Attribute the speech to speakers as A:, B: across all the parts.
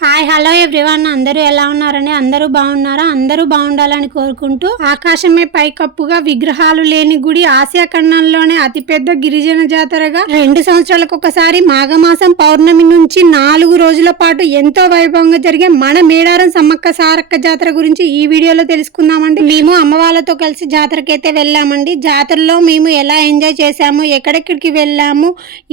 A: Hi hello everyone. అందరూ ఎలా ఉన్నారని అందరూ బాగున్నారా? అందరూ బాగుండాలని కోరుకుంటూ ఆకాశమే పైకప్పుగా విగ్రహాలు లేని గుడి ఆసియా ఖండంలోనే అతిపెద్ద గిరిజన జాతరగా రెండు సంవత్సరాలకు ఒకసారి మాఘమాసం పౌర్ణమి నుంచి నాలుగు రోజుల పాటు ఎంతో వైభవంగా జరిగే మన మేడారం సమ్మక్క సారక్క జాతర గురించి ఈ వీడియోలో తెలుసుకుందామండి. మేము అమ్మ వాళ్ళతో కలిసి జాతరకైతే వెళ్ళామండి. జాతరలో మేము ఎలా ఎంజాయ్ చేసాము ఎక్కడెక్కడికి వెళ్ళాము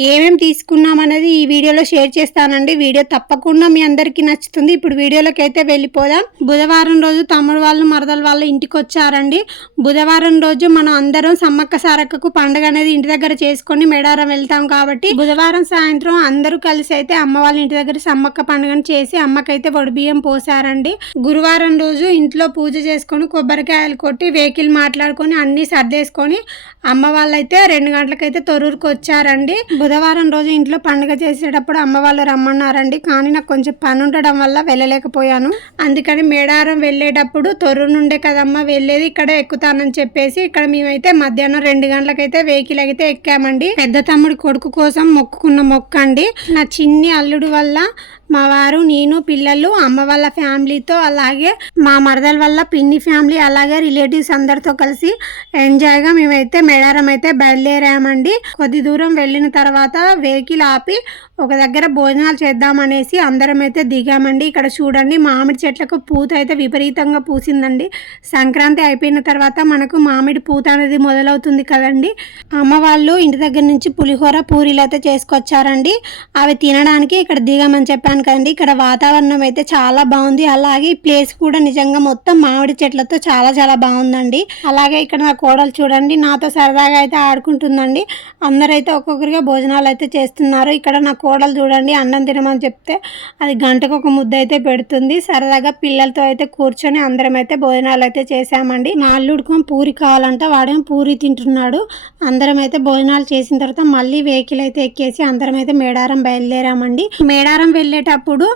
A: ఏమేమి తీసుకున్నాం అనేది ఈ వీడియోలో షేర్ చేస్తానండి. వీడియో తప్పకుండా మీ అందరికీ నచ్చుతుంది. ఇప్పుడు వీడియోలోకి అయితే వెళ్ళిపోదాం. బుధవారం రోజు తమ్ముడు వాళ్ళు మరదల వాళ్ళ ఇంటికి వచ్చారండి బుధవారం రోజు మనం అందరం సమ్మక్క సారక్కకు పండుగ అనేది ఇంటి దగ్గర చేసుకొని మేడారం వెళ్తాం కాబట్టి బుధవారం సాయంత్రం అందరూ కలిసి అయితే అమ్మ వాళ్ళ ఇంటి దగ్గర సమ్మక్క పండుగను చేసి అమ్మకైతే బియ్యం పోసారండి. గురువారం రోజు ఇంట్లో పూజ చేసుకొని కొబ్బరికాయలు కొట్టి వెహికల్ మాట్లాడుకొని అన్ని సర్దేసుకొని అమ్మ వాళ్ళైతే రెండు గంటలకైతే తొరూరుకు వచ్చారండి. బుధవారం రోజు ఇంట్లో పండుగ చేసేటప్పుడు అమ్మ వాళ్ళు రమ్మన్నారండి. కానీ నాకు కొంచెం పని ఉండడం వల్ల వెళ్ళలేకపోయాను. అందుకని మేడారం వెళ్ళేటప్పుడు తొర్రూరు నుండే కదమ్మా వెళ్ళేది ఇక్కడ ఎక్కుతానని చెప్పేసి ఇక్కడ మేమైతే మధ్యాహ్నం రెండు గంటలకైతే వెహికల్ అయితే ఎక్కామండి. పెద్ద తమ్ముడు కొడుకు కోసం మొక్కుకున్న మొక్క అండి నా చిన్ని అల్లుడు వల్ల మా వారు నేను పిల్లలు అమ్మ వాళ్ళ ఫ్యామిలీతో అలాగే మా మరదల వల్ల పిన్ని ఫ్యామిలీ అలాగే రిలేటివ్స్ అందరితో కలిసి ఎంజాయ్గా మేమైతే మేడారం అయితే బయలుదేరామండి. కొద్ది దూరం వెళ్ళిన తర్వాత వెహికల్ ఆపి ఒక దగ్గర భోజనాలు చేద్దామనేసి అందరం అయితే దిగామండి. ఇక్కడ చూడండి మామిడి చెట్లకు పూత అయితే విపరీతంగా పూసిందండి. సంక్రాంతి అయిపోయిన తర్వాత మనకు మామిడి పూత అనేది మొదలవుతుంది కదండి. అమ్మ వాళ్ళు ఇంటి దగ్గర నుంచి పులిహోర పూరీలు అయితే చేసుకొచ్చారండి. అవి తినడానికి ఇక్కడ దిగామని చెప్పాను. చూడడానికండి ఇక్కడ వాతావరణం అయితే చాలా బాగుంది. అలాగే ఈ ప్లేస్ కూడా నిజంగా మొత్తం మామిడి చెట్లతో చాలా చాలా బాగుందండి. అలాగే ఇక్కడ నా కోడలు చూడండి. నాతో సరదాగా అయితే ఆడుకుంటుందండి. అందరైతే ఒక్కొక్కరిగా భోజనాలు అయితే చేస్తున్నారు. ఇక్కడ నా కోడలు చూడండి. అన్నం తినమని చెప్తే అది గంటకు ఒక ముద్ద అయితే పెడుతుంది. సరదాగా పిల్లలతో అయితే కూర్చొని అందరం అయితే భోజనాలు అయితే చేసామండి నా అల్లుడుకం పూరి కావాలంట. వాడేం పూరి తింటున్నాడు. అందరం అయితే భోజనాలు చేసిన తర్వాత మళ్ళీ వెహికల్ అయితే ఎక్కేసి అందరం అయితే మేడారం బయలుదేరామండి. మేడారం వెళ్ళే వెళ్ళేటప్పుడు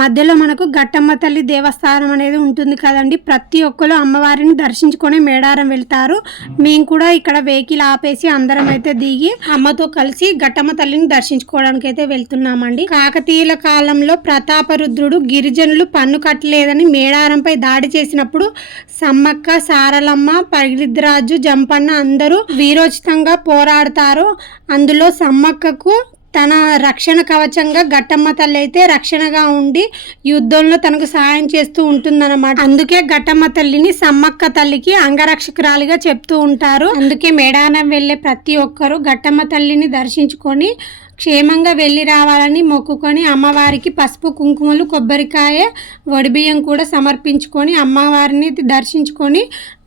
A: మధ్యలో మనకు గట్టమ్మ తల్లి దేవస్థానం అనేది ఉంటుంది కదండి. ప్రతి ఒక్కరు అమ్మవారిని దర్శించుకొని మేడారం వెళ్తారు. మేము కూడా ఇక్కడ వెహికల్ ఆపేసి అందరం అయితే దిగి అమ్మతో కలిసి గట్టమ్మ తల్లిని దర్శించుకోవడానికి అయితే వెళ్తున్నామండి. కాకతీయుల కాలంలో ప్రతాపరుద్రుడు గిరిజనులు పన్ను కట్టలేదని మేడారంపై దాడి చేసినప్పుడు సమ్మక్క సారలమ్మ పగిలిద్రాజు జంపన్న అందరూ వీరోచితంగా పోరాడతారు. అందులో సమ్మక్కకు తన రక్షణ కవచంగా గట్టమ్మ తల్లి అయితే రక్షణగా ఉండి యుద్ధంలో తనకు సహాయం చేస్తూ ఉంటుందన్నమాట. అందుకే గట్టమ్మ తల్లిని సమ్మక్క తల్లికి అంగరక్షకురాలిగా చెప్తూ ఉంటారు. అందుకే మేడారం వెళ్ళే ప్రతి ఒక్కరూ గట్టమ్మ తల్లిని దర్శించుకొని క్షేమంగా వెళ్ళి రావాలని మొక్కుకొని అమ్మవారికి పసుపు కుంకుమలు కొబ్బరికాయ వడిబియ్యం కూడా సమర్పించుకొని అమ్మవారిని దర్శించుకొని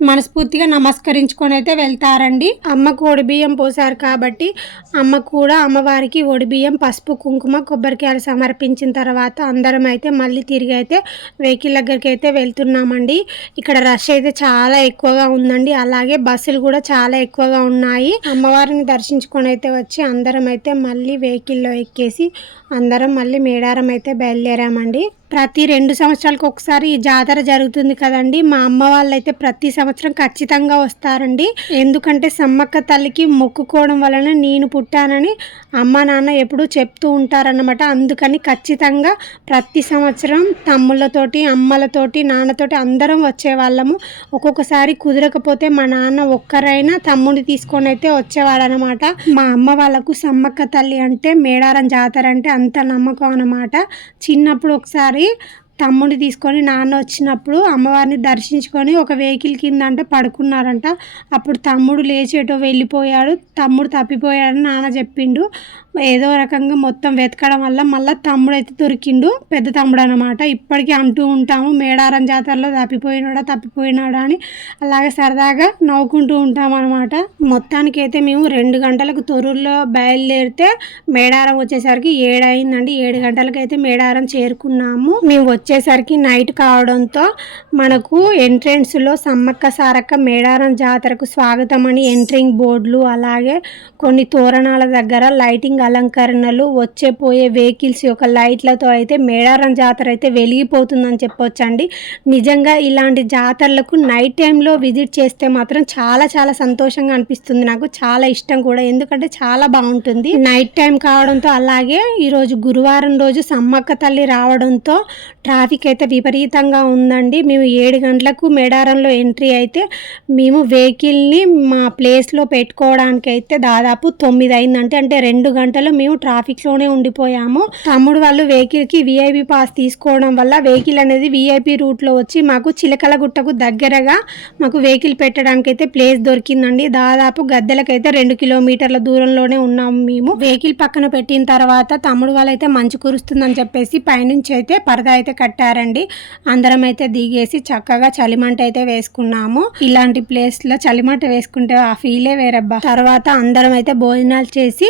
A: మనస్ఫూర్తిగా నమస్కరించుకొని అయితే వెళ్తారండి. అమ్మకు ఒడిబియ్యం పోసారు కాబట్టి అమ్మ కూడా అమ్మవారికి వడిబియ్యం పసుపు కుంకుమ కొబ్బరికాయలు సమర్పించిన తర్వాత అందరం అయితే మళ్ళీ తిరిగి అయితే వెహికల్ దగ్గరికి అయితే వెళ్తున్నామండి. ఇక్కడ రష్ అయితే చాలా ఎక్కువగా ఉందండి. అలాగే బస్సులు కూడా చాలా ఎక్కువగా ఉన్నాయి. అమ్మవారిని దర్శించుకొని అయితే వచ్చి అందరం అయితే మళ్ళీ వెహికల్లో ఎక్కేసి అందరం మళ్ళీ మేడారం అయితే బయలుదేరామండి. ప్రతి రెండు సంవత్సరాలకు ఒకసారి ఈ జాతర జరుగుతుంది కదండి. మా అమ్మ వాళ్ళు అయితే ప్రతి సంవత్సరం ఖచ్చితంగా వస్తారండి. ఎందుకంటే సమ్మక్క తల్లికి మొక్కుకోవడం వలన నేను పుట్టానని అమ్మ నాన్న ఎప్పుడూ చెప్తూ ఉంటారన్నమాట. అందుకని ఖచ్చితంగా ప్రతి సంవత్సరం తమ్ముళ్ళతోటి అమ్మలతోటి నాన్నతోటి అందరం వచ్చేవాళ్ళము. ఒక్కొక్కసారి కుదరకపోతే మా నాన్న ఒక్కరైనా తమ్ముడిని తీసుకొని అయితే వచ్చేవాడనమాట మా అమ్మ వాళ్ళకు సమ్మక్క తల్లి అంటే మేడారం జాతర అంటే అంత నమ్మకం అనమాట చిన్నప్పుడు ఒకసారి తమ్ముడిని తీసుకొని నాన్న వచ్చినప్పుడు అమ్మవారిని దర్శించుకొని ఒక వెహికల్ కింద అంటే పడుకున్నారంట. అప్పుడు తమ్ముడు లేచేటో వెళ్ళిపోయాడు. తమ్ముడు తప్పిపోయాడని నాన్న చెప్పిండు. ఏదో రకంగా మొత్తం వెతకడం వల్ల మళ్ళీ తమ్ముడు అయితే దొరికిండు పెద్ద తమ్ముడు అనమాట ఇప్పటికీ అంటూ ఉంటాము మేడారం జాతరలో తప్పిపోయినాడా తప్పిపోయినాడా అని అలాగే సరదాగా నవ్వుకుంటూ ఉంటాం అనమాట మొత్తానికి అయితే మేము రెండు గంటలకు తొరూరులో బయలుదేరితే మేడారం వచ్చేసరికి ఏడైందండి. ఏడు గంటలకు అయితే మేడారం చేరుకున్నాము. మేము వచ్చేసరికి నైట్ కావడంతో మనకు ఎంట్రెన్స్లో సమ్మక్క సారక్క మేడారం జాతరకు స్వాగతం అని ఎంట్రింగ్ బోర్డులు అలాగే కొన్ని తోరణాల దగ్గర లైటింగ్ లైటింగ్ అలంకరణలు వచ్చే పోయే వెహికల్స్ యొక్క లైట్లతో అయితే మేడారం జాతర అయితే వెలిగిపోతుందని చెప్పొచ్చండి. నిజంగా ఇలాంటి జాతరలకు నైట్ టైంలో విజిట్ చేస్తే మాత్రం చాలా చాలా సంతోషంగా అనిపిస్తుంది నాకు. చాలా ఇష్టం కూడా. ఎందుకంటే చాలా బాగుంటుంది. నైట్ టైం కావడంతో అలాగే ఈరోజు గురువారం రోజు సమ్మక్క తల్లి రావడంతో ట్రాఫిక్ అయితే విపరీతంగా ఉందండి. మేము ఏడు గంటలకు మేడారంలో ఎంట్రీ అయితే మేము వెహికల్ని మా ప్లేస్లో పెట్టుకోవడానికి అయితే దాదాపు తొమ్మిది అయిందంటే అంటే రెండు గంటలు మేము ట్రాఫిక్లోనే ఉండిపోయాము. తమ్ముడు వాళ్ళు వెహికల్కి విఐపి పాస్ తీసుకోవడం వల్ల వెహికల్ అనేది విఐపి రూట్లో వచ్చి మాకు చిలకలగుట్టకు దగ్గరగా మాకు వెహికల్ పెట్టడానికి అయితే ప్లేస్ దొరికిందండి. దాదాపు గద్దెలకైతే రెండు కిలోమీటర్ల దూరంలోనే ఉన్నాము మేము. వెహికల్ పక్కన పెట్టిన తర్వాత తమ్ముడు వాళ్ళు అయితే మంచు కురుస్తుందని చెప్పేసి పైనుంచి అయితే పరదా అయితే కట్టారండి. అందరం అయితే దిగేసి చక్కగా చలిమంట అయితే వేసుకున్నాము. ఇలాంటి ప్లేస్లో చలిమంట వేసుకుంటే ఆ ఫీలే వేరబ్బా. తర్వాత అందరం అయితే భోజనాలు చేసి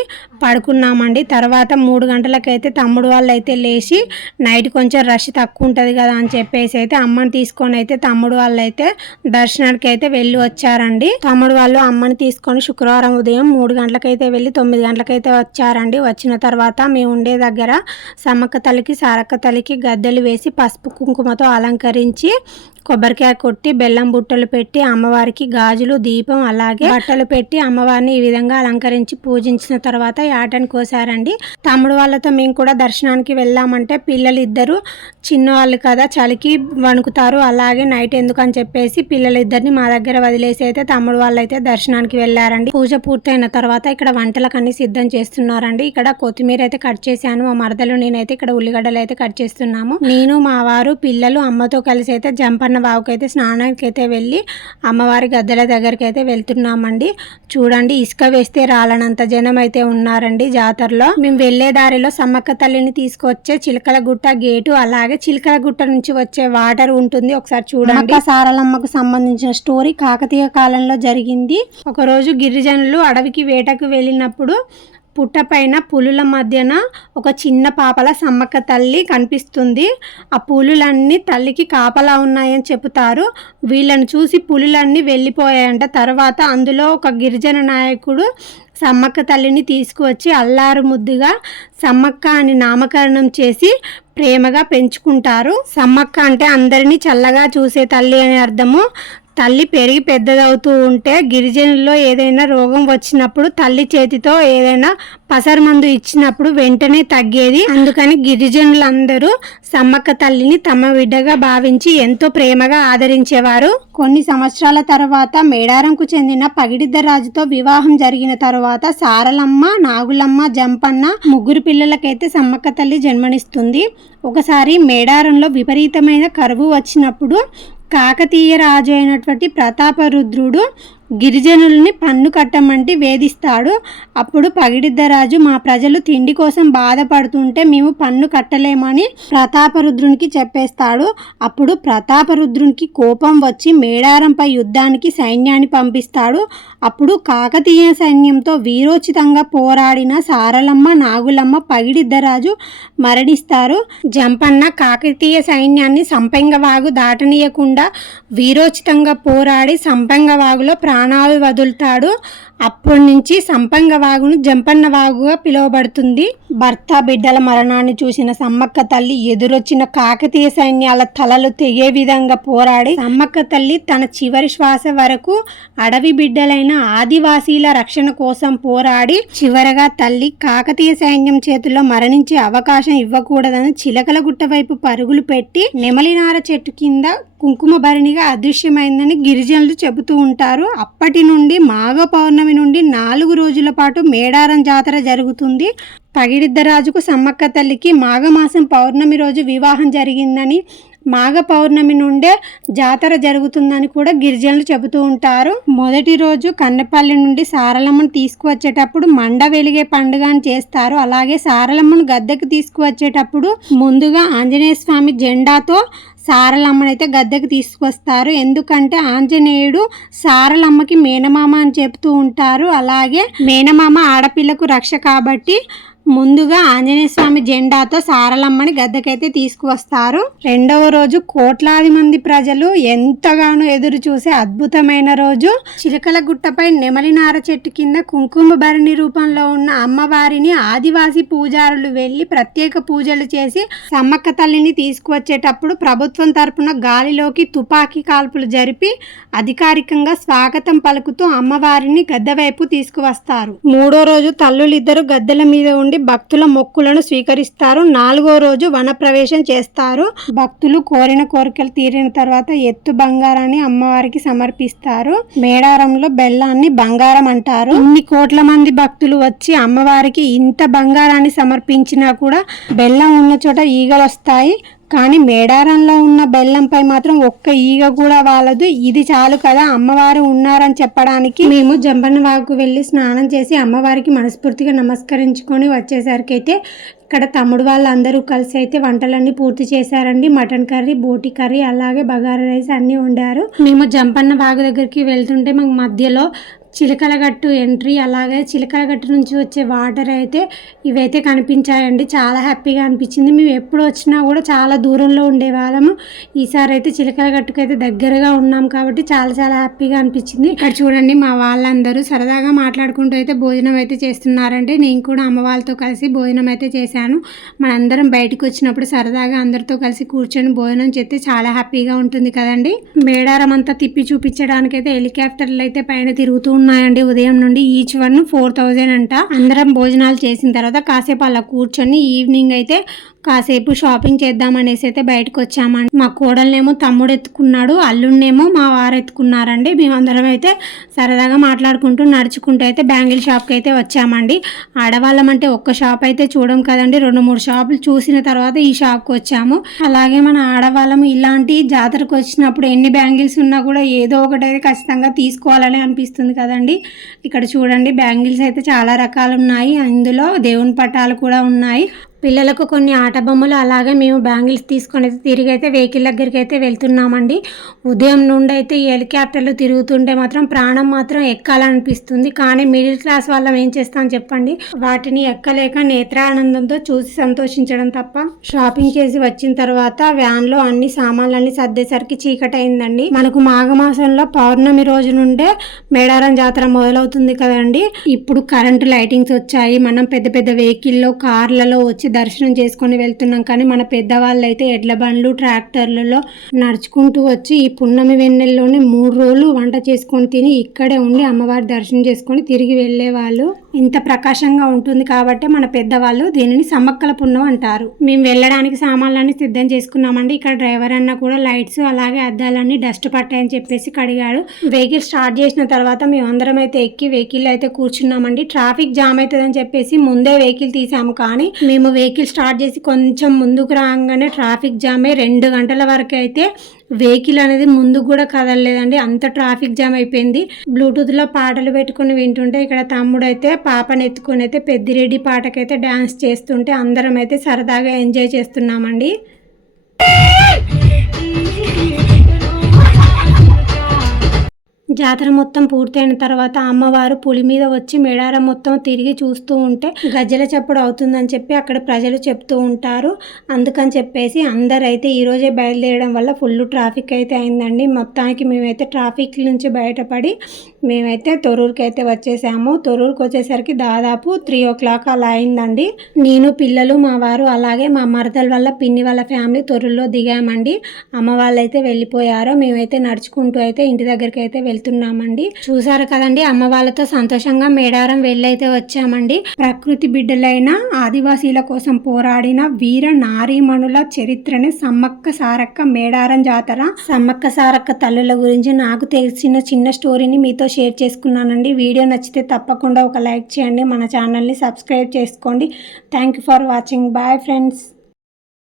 A: పడుకున్నామండి తర్వాత మూడు గంటలకైతే తమ్ముడు వాళ్ళు అయితే లేచి నైట్ కొంచెం రష్ తక్కువ ఉంటుంది కదా అని చెప్పేసి అయితే అమ్మని తీసుకొని అయితే తమ్ముడు వాళ్ళు అయితే దర్శనానికి అయితే వెళ్ళి వచ్చారండి. తమ్ముడు వాళ్ళు అమ్మని తీసుకొని శుక్రవారం ఉదయం మూడు గంటలకైతే వెళ్ళి తొమ్మిది గంటలకైతే వచ్చారండి. వచ్చిన తర్వాత మేము ఉండే దగ్గర సమ్మక్క తల్లికి సారక్క తల్లికి గద్దెలు వేసి పసుపు కుంకుమతో అలంకరించి కొబ్బరికాయ కొట్టి బెల్లం బుట్టలు పెట్టి అమ్మవారికి గాజులు దీపం అలాగే బట్టలు పెట్టి అమ్మవారిని ఈ విధంగా అలంకరించి పూజించిన తర్వాత యాటని కోసారండి తమ్ముడు వాళ్ళతో మేము కూడా దర్శనానికి వెళ్ళామంటే పిల్లలు ఇద్దరు చిన్నవాళ్ళు కదా చలికి వణుకుతారు అలాగే నైట్ ఎందుకు అని చెప్పేసి పిల్లలిద్దరిని మా దగ్గర వదిలేసి అయితే తమ్ముడు వాళ్ళు అయితే దర్శనానికి వెళ్ళారండి. పూజ పూర్తయిన తర్వాత ఇక్కడ వంటలకు అన్ని సిద్ధం చేస్తున్నారండి. ఇక్కడ కొత్తిమీర అయితే కట్ చేశాను మా మరదలు నేనైతే ఇక్కడ ఉల్లిగడ్డలు అయితే కట్ చేస్తున్నాము. నేను మా వారు పిల్లలు అమ్మతో కలిసి అయితే జంపన్న బావుకైతే అయితే స్నానానికి అయితే వెళ్ళి అమ్మవారి గద్దెల దగ్గరికి అయితే వెళ్తున్నామండి. చూడండి ఇసుక వేస్తే రాలనంత జనం అయితే ఉన్నారండి. జాతరలో మేము వెళ్ళే దారిలో సమ్మక్క తల్లిని తీసుకొచ్చే చిలకల గుట్ట గేటు అలాగే చిలకల గుట్ట నుంచి వచ్చే వాటర్ ఉంటుంది. ఒకసారి చూడండి. సారలమ్మకు సంబంధించిన స్టోరీ కాకతీయ కాలంలో జరిగింది. ఒకరోజు గిరిజనులు అడవికి వేటకు వెళ్ళినప్పుడు పుట్టపైన పులుల మధ్యన ఒక చిన్న పాపల సమ్మక్క తల్లి కనిపిస్తుంది. ఆ పులులన్నీ తల్లికి కాపలా ఉన్నాయని చెబుతారు. వీళ్ళని చూసి పులులన్నీ వెళ్ళిపోయాయంట. తర్వాత అందులో ఒక గిరిజన నాయకుడు సమ్మక్క తల్లిని తీసుకువచ్చి అల్లారు ముద్దుగా సమ్మక్క అని నామకరణం చేసి ప్రేమగా పెంచుకుంటారు. సమ్మక్క అంటే అందరినీ చల్లగా చూసే తల్లి అని అర్థము. తల్లి పెరిగి పెద్దదవుతూ ఉంటే గిరిజనుల్లో ఏదైనా రోగం వచ్చినప్పుడు తల్లి చేతితో ఏదైనా పసరు మందు ఇచ్చినప్పుడు వెంటనే తగ్గేది. అందుకని గిరిజనులందరూ సమ్మక్క తల్లిని తమ బిడ్డగా భావించి ఎంతో ప్రేమగా ఆదరించేవారు. కొన్ని సంవత్సరాల తర్వాత మేడారంకు చెందిన పగిడిద్దరాజుతో వివాహం జరిగిన తర్వాత సారలమ్మ నాగులమ్మ జంపన్న ముగ్గురు పిల్లలకైతే సమ్మక్క తల్లి జన్మనిస్తుంది. ఒకసారి మేడారంలో విపరీతమైన కరువు వచ్చినప్పుడు కాకతీయ రాజు అయినటువంటి ప్రతాపరుద్రుడు గిరిజనుల్ని పన్ను కట్టమంటే వేధిస్తాడు. అప్పుడు పగిడిద్దరాజు మా ప్రజలు తిండి కోసం బాధపడుతుంటే మేము పన్ను కట్టలేమని ప్రతాపరుద్రునికి చెప్పేస్తాడు. అప్పుడు ప్రతాపరుద్రునికి కోపం వచ్చి మేడారంపై యుద్ధానికి సైన్యాన్ని పంపిస్తాడు. అప్పుడు కాకతీయ సైన్యంతో వీరోచితంగా పోరాడిన సారలమ్మ నాగులమ్మ పగిడిద్దరాజు మరణిస్తారు. జంపన్న కాకతీయ సైన్యాన్ని సంపెంగవాగు దాటనీయకుండా వీరోచితంగా పోరాడి సంపెంగవాగులో ప్రా ప్రాణాలు వదులుతాడు. అప్పటి నుంచి సంపంగ వాగును జంపన్న వాగుగా పిలువబడుతుంది. భర్త బిడ్డల మరణాన్ని చూసిన సమ్మక్క తల్లి ఎదురొచ్చిన కాకతీయ సైన్యాల తలలు తెగే విధంగా పోరాడి సమ్మక్క తల్లి తన చివరి శ్వాస వరకు అడవి బిడ్డలైన ఆదివాసీల రక్షణ కోసం పోరాడి చివరగా తల్లి కాకతీయ సైన్యం చేతుల్లో మరణించే అవకాశం ఇవ్వకూడదని చిలకల గుట్ట వైపు పరుగులు పెట్టి నెమలినార చెట్టు కింద కుంకుమ భరణిగా అదృశ్యమైందని గిరిజనులు చెబుతూ ఉంటారు. అప్పటి నుండి మాఘ పౌర్ణమి నుండి నాలుగు రోజుల పాటు మేడారం జాతర జరుగుతుంది. పగిడిద్దరాజుకు సమ్మక్క తల్లికి మాఘమాసం పౌర్ణమి రోజు వివాహం జరిగిందని మాఘ పౌర్ణమి నుండే జాతర జరుగుతుందని కూడా గిరిజనులు చెబుతూ ఉంటారు. మొదటి రోజు కన్నెపల్లి నుండి సారలమ్మను తీసుకువచ్చేటప్పుడు మండ వెలిగే పండుగ అని చేస్తారు. అలాగే సారలమ్మను గద్దెకు తీసుకువచ్చేటప్పుడు ముందుగా ఆంజనేయ స్వామి జెండాతో సారలమ్మనైతే గద్దెకి తీసుకొస్తారు ఎందుకంటే ఆంజనేయుడు సారలమ్మకి మేనమామ అని చెప్తూ ఉంటారు. అలాగే మేనమామ ఆడపిల్లకు రక్ష కాబట్టి ముందుగా ఆంజనేయ స్వామి జెండాతో సారలమ్మని గద్దకైతే తీసుకువస్తారు. రెండవ రోజు కోట్లాది మంది ప్రజలు ఎంతగానో ఎదురు చూసే అద్భుతమైన రోజు. చిలకల గుట్టపై నెమలి నార చెట్టు కింద కుంకుమ భరణి రూపంలో ఉన్న అమ్మవారిని ఆదివాసీ పూజారులు వెళ్ళి ప్రత్యేక పూజలు చేసి సమ్మక్క తల్లిని తీసుకువచ్చేటప్పుడు ప్రభుత్వం తరపున గాలిలోకి తుపాకీ కాల్పులు జరిపి అధికారికంగా స్వాగతం పలుకుతూ అమ్మవారిని గద్దె వైపు తీసుకువస్తారు. మూడో రోజు తల్లులిద్దరు గద్దెల మీద ఉండి భక్తుల మొక్కులను స్వీకరిస్తారు. నాలుగో రోజు వనప్రవేశం చేస్తారు. భక్తులు కోరిన కోరికలు తీరిన తర్వాత ఎత్తు బంగారాన్ని అమ్మవారికి సమర్పిస్తారు. మేడారంలో బెల్లాన్ని బంగారం అంటారు. ఇన్ని కోట్ల మంది భక్తులు వచ్చి అమ్మవారికి ఇంత బంగారాన్ని సమర్పించినా కూడా బెల్లం ఉన్న చోట ఈగలు వస్తాయి కానీ మేడారంలో ఉన్న బెల్లంపై మాత్రం ఒక్క ఈగ కూడా వాలదు. ఇది చాలు కదా అమ్మవారు ఉన్నారని చెప్పడానికి. మేము జంపన్న వాగుకు వెళ్ళి స్నానం చేసి అమ్మవారికి మనస్ఫూర్తిగా నమస్కరించుకొని వచ్చేసరికి అయితే ఇక్కడ తమ్ముడు వాళ్ళందరూ కలిసి అయితే వంటలన్నీ పూర్తి చేశారండి. మటన్ కర్రీ బోటి కర్రీ అలాగే బగారా రైస్ అన్నీ వండారు. మేము జంపన్న వాగు దగ్గరికి వెళ్తుంటే మాకు మధ్యలో చిలకలగట్టు ఎంట్రీ అలాగే చిలకలగట్టు నుంచి వచ్చే వాటర్ అయితే ఇవైతే కనిపించాయండి. చాలా హ్యాపీగా అనిపించింది. మేము ఎప్పుడు వచ్చినా కూడా చాలా దూరంలో ఉండేవాళ్ళము ఈసారి అయితే చిలకలగట్టుకు అయితే దగ్గరగా ఉన్నాం కాబట్టి చాలా చాలా హ్యాపీగా అనిపించింది. ఇక్కడ చూడండి మా వాళ్ళందరూ సరదాగా మాట్లాడుకుంటూ అయితే భోజనం అయితే చేస్తున్నారండి. నేను కూడా అమ్మ వాళ్ళతో కలిసి భోజనం అయితే చేశాను. మనందరం బయటకు వచ్చినప్పుడు సరదాగా అందరితో కలిసి కూర్చొని భోజనం చేస్తే చాలా హ్యాపీగా ఉంటుంది కదండి. మేడారం అంతా తిప్పి చూపించడానికైతే హెలికాప్టర్లు అయితే పైన తిరుగుతూ ఉన్నాయండి. ఉదయం నుండి ఈచ్ వన్ ఫోర్ థౌజండ్ అంట. అందరం భోజనాలు చేసిన తర్వాత కాసేపు అలా కూర్చొని ఈవినింగ్ అయితే కాసేపు షాపింగ్ చేద్దాం అనేసి అయితే బయటకు వచ్చామండి. మా కోడలనేమో తమ్ముడు ఎత్తుకున్నాడు. అల్లుడినేమో మా వారు ఎత్తుకున్నారండి. మేమందరం అయితే సరదాగా మాట్లాడుకుంటూ నడుచుకుంటూ అయితే బ్యాంగిల్ షాప్కి అయితే వచ్చామండి. ఆడవాళ్ళం అంటే ఒక్క షాప్ అయితే చూడం కదండి. రెండు మూడు షాపులు చూసిన తర్వాత ఈ షాప్కి వచ్చాము. అలాగే మన ఆడవాళ్ళము ఇలాంటి జాతరకు వచ్చినప్పుడు ఎన్ని బ్యాంగిల్స్ ఉన్నా కూడా ఏదో ఒకటి అయితే ఖచ్చితంగా తీసుకోవాలని అనిపిస్తుంది కదా కదండి. ఇక్కడ చూడండి బ్యాంగిల్స్ అయితే చాలా రకాలు ఉన్నాయి అందులో దేవుని పటాలు కూడా ఉన్నాయి. పిల్లలకు కొన్ని ఆట బొమ్మలు అలాగే మేము బ్యాంగిల్స్ తీసుకొని అయితే తిరిగి అయితే వెహికల్ దగ్గరికి అయితే వెళ్తున్నామండి. ఉదయం నుండి అయితే ఈ హెలికాప్టర్లు తిరుగుతుంటే మాత్రం ప్రాణం మాత్రం ఎక్కాలనిపిస్తుంది. కానీ మిడిల్ క్లాస్ వాళ్ళం ఏం చేస్తాం చెప్పండి? వాటిని ఎక్కలేక నేత్రానందంతో చూసి సంతోషించడం తప్ప షాపింగ్ చేసి వచ్చిన తర్వాత వ్యాన్లో అన్ని సామాన్లన్నీ సర్దేసరికి చీకటి అయిందండి మనకు మాఘమాసంలో పౌర్ణమి రోజు నుండే మేడారం జాతర మొదలవుతుంది కదండి. ఇప్పుడు కరెంటు లైటింగ్స్ వచ్చాయి. మనం పెద్ద పెద్ద వెహికల్లో కార్లలో వచ్చి దర్శనం చేసుకొని వెళ్తున్నాం. కానీ మన పెద్దవాళ్ళు అయితే ఎడ్ల బండ్లు ట్రాక్టర్లలో నడుచుకుంటూ వచ్చి ఈ పున్నమి వెన్నెల్లోనే మూడు రోజులు వంట చేసుకొని తిని ఇక్కడే ఉండి అమ్మవారి దర్శనం చేసుకొని తిరిగి వెళ్ళేవాళ్ళు. ఇంత ప్రకాశంగా ఉంటుంది కాబట్టి మన పెద్దవాళ్ళు దీనిని సమ్మక్కల పున్నం అంటారు. మేము వెళ్ళడానికి సామాన్లన్నీ సిద్ధం చేసుకున్నామండి. ఇక్కడ డ్రైవర్ అన్న కూడా లైట్స్ అలాగే అద్దాలన్నీ డస్ట్ పట్టాయని చెప్పేసి కడిగాడు. వెహికల్ స్టార్ట్ చేసిన తర్వాత మేము అందరం అయితే ఎక్కి వెహికల్ అయితే కూర్చున్నామండి. ట్రాఫిక్ జామ్ అవుతుందని చెప్పేసి ముందే వెహికల్ తీసాము కానీ మేము వెహికల్ స్టార్ట్ చేసి కొంచెం ముందుకు రాగానే ట్రాఫిక్ జామే రెండు గంటల వరకు అయితే వెహికల్ అనేది ముందు కూడా కదలలేదండి. అంత ట్రాఫిక్ జామ్ అయిపోయింది. బ్లూటూత్లో పాటలు పెట్టుకుని వింటుంటే ఇక్కడ తమ్ముడు అయితే పాపని ఎత్తుకొని అయితే పెద్దిరెడ్డి పాటకైతే డ్యాన్స్ చేస్తుంటే అందరం అయితే సరదాగా ఎంజాయ్ చేస్తున్నామండి. జాతర మొత్తం పూర్తయిన తర్వాత అమ్మవారు పులి మీద వచ్చి మేడారం మొత్తం తిరిగి చూస్తూ ఉంటే గజ్జల చప్పుడు అవుతుందని చెప్పి అక్కడ ప్రజలు చెప్తూ ఉంటారు. అందుకని చెప్పేసి అందరైతే ఈరోజే బయలుదేరడం వల్ల ఫుల్ ట్రాఫిక్ అయితే అయిందండి. మొత్తానికి మేమైతే ట్రాఫిక్ నుంచి బయటపడి మేమైతే తొరూరుకి అయితే వచ్చేసాము. తొరూరుకి వచ్చేసరికి దాదాపు త్రీ ఓ క్లాక్ అలా అయిందండి. నేను పిల్లలు మా వారు అలాగే మా మరదల వల్ల పిన్ని వాళ్ళ ఫ్యామిలీ తొరూరులో దిగామండి. అమ్మ వాళ్ళు అయితే వెళ్ళిపోయారు. మేమైతే నడుచుకుంటూ అయితే ఇంటి దగ్గరికి అయితే వెళ్తున్నామండి. చూసారు కదండి అమ్మ వాళ్ళతో సంతోషంగా మేడారం వెళ్ళైతే వచ్చామండి. ప్రకృతి బిడ్డలైన ఆదివాసీల కోసం పోరాడిన వీర నారీమణుల చరిత్రని సమ్మక్క సారక్క మేడారం జాతర సమ్మక్క సారక్క తల్లుల గురించి నాకు తెలిసిన చిన్న స్టోరీని మీతో షేర్ చేసుకున్నానండి. వీడియో నచ్చితే తప్పకుండా ఒక లైక్ చేయండి. మన ఛానల్ని సబ్స్క్రైబ్ చేసుకోండి. Thank you for watching. Bye friends.